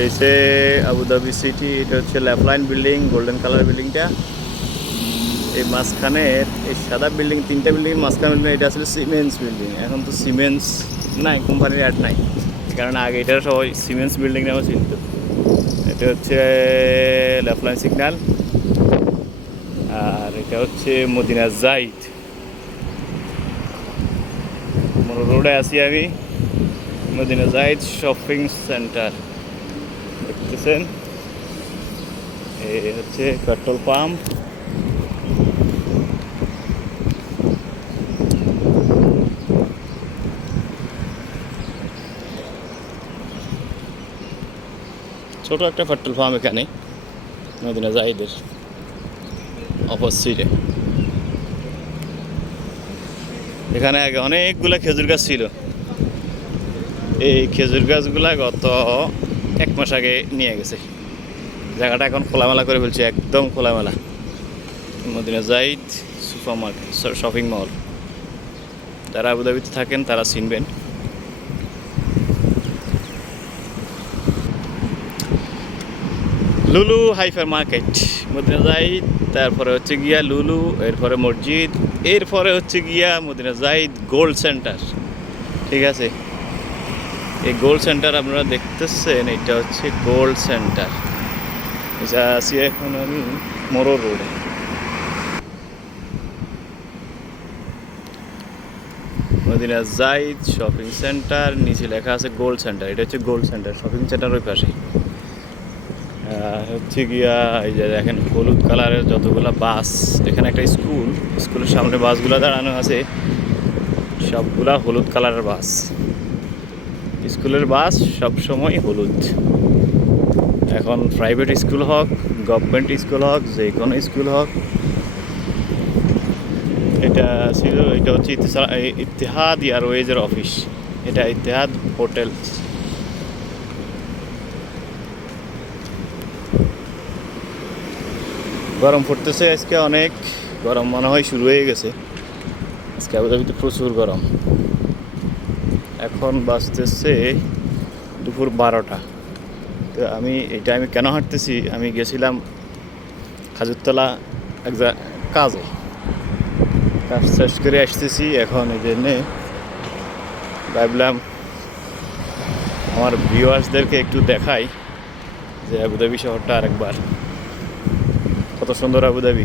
এই সে Abu Dhabi city, এটা হচ্ছে ল্যাফলাইন বিল্ডিং, গোল্ডেন কালার বিল্ডিংটা। এই মাঝখানে এই সাদা বিল্ডিং, তিনটা বিল্ডিং মাঝখানে, এটা আসলে সিমেন্টস বিল্ডিং। এখন তো সিমেন্টস নাই, কোম্পানির অ্যাড নাই, কারণ আগে এটা সবাই সিমেন্টস বিল্ডিং নামে চিনত। এটা হচ্ছে ল্যাফলাইন সিগন্যাল, আর এটা হচ্ছে মদিনা জাইদ। রোডে আছি আমি, মদিনা জাইদ শপিং সেন্টার দেখতেছেন। এই হচ্ছে পেট্রোল পাম্প। ছোট একটা পেট্রোল পাম্প এখানে মদিনা জাইদের অপোজিটে। এখানে আগে অনেকগুলো খেজুর গাছ ছিল। এই খেজুর গাছগুলা গত 1 মাস আগে নিয়ে গেছে। জায়গাটা এখন খোলামেলা করে ফেলছে, একদম খোলামেলা। Madina Zayed super market, shopping mall. যারা আবুধাবিতে থাকেন তারা চিনবেন। লুলু হাইপার মার্কেট, মদিনা জাইদ, তারপরে হচ্ছে গিয়া লুলু, এরপরে মসজিদ, এরপরে হচ্ছে গিয়া মদিনা জাইদ গোল্ড সেন্টার। ঠিক আছে, এই গোল্ড সেন্টার আপনারা দেখতেছেন, এটা হচ্ছে গোল্ড সেন্টার। এটা আছি এখন আমি মোরো রোডে। মদিনা জাইদ শপিং সেন্টার, নিচে লেখা আছে গোল্ড সেন্টার। এটা হচ্ছে গোল্ড সেন্টার শপিং সেন্টার, ওই পাশে হচ্ছে গিয়া এই যে দেখেন হলুদ কালারের যতগুলো বাস। এখানে একটা স্কুল, স্কুলের সামনে বাসগুলো দাঁড়ানো আছে, সবগুলা হলুদ কালারের বাস। স্কুলের বাস সবসময় হলুদ। এখন প্রাইভেট স্কুল হোক, গভর্নমেন্ট স্কুল হোক, যে কোনো স্কুল হোক। এটা ছিল, এটা হচ্ছে ইতিহাদ এয়ারওয়েজের অফিস। এটা ইতিহাদ হোটেল। গরম পড়তেছে আজকে, অনেক গরম মনে হয় শুরু হয়ে গেছে আজকে আবুধাবিতে, প্রচুর গরম। এখন বাজতেছে দুপুর 12টা। তো আমি কেন হাঁটতেছি, আমি গেছিলাম খাজুরতলা এক কাজে, কাজ শেষ করে আসতেছি এখন। এই জন্যে ভাবলাম আমার ভিউয়ার্সদেরকে একটু দেখাই যে আবুধাবি শহরটা আরেকবার। কত সুন্দর আবুধাবি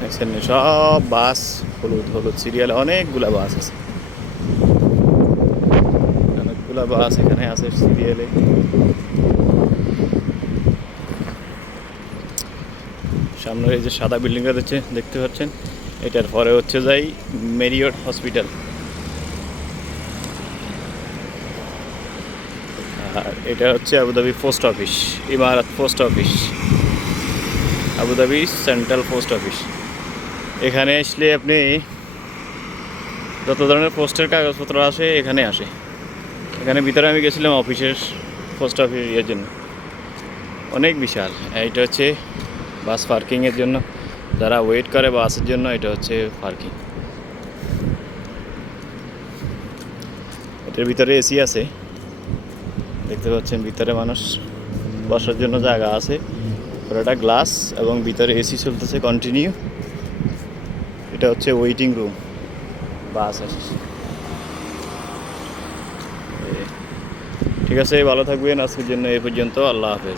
দেখছেন, সব বাস হলুদ হলুদ সিরিয়ালে, অনেকগুলা বাস আছে, অনেকগুলা বাস এখানে আছে সিরিয়ালে। সামনের এই যে সাদা বিল্ডিংটা দেখতে পাচ্ছেন, এটার পরে হচ্ছে যাই মেরিয়ট হসপিটাল। আর এটা হচ্ছে আবুধাবি পোস্ট অফিস, ইমারত post office, Abu Dhabi central post office. এখানে আসলে আপনি যত ধরনের পোস্টের কাগজপত্র আসে এখানে আসে। এখানে ভিতরে আমি গেছিলাম অফিসের, পোস্ট অফিস ইয়ের জন্য, অনেক বিশাল। এটা হচ্ছে বাস পার্কিংয়ের জন্য, যারা ওয়েট করে বাসের জন্য, এটা হচ্ছে পার্কিং। এটার ভিতরে এসি আছে, দেখতে পাচ্ছেন ভিতরে মানুষ বসার জন্য জায়গা আছে, পুরোটা গ্লাস, এবং ভিতরে এসি চলতেছে কন্টিনিউ। এটা হচ্ছে ওয়েটিং রুম বাস আছে। ঠিক আছে, ভালো থাকবেন, আজকের জন্য এই পর্যন্ত। আল্লাহ হাফেজ।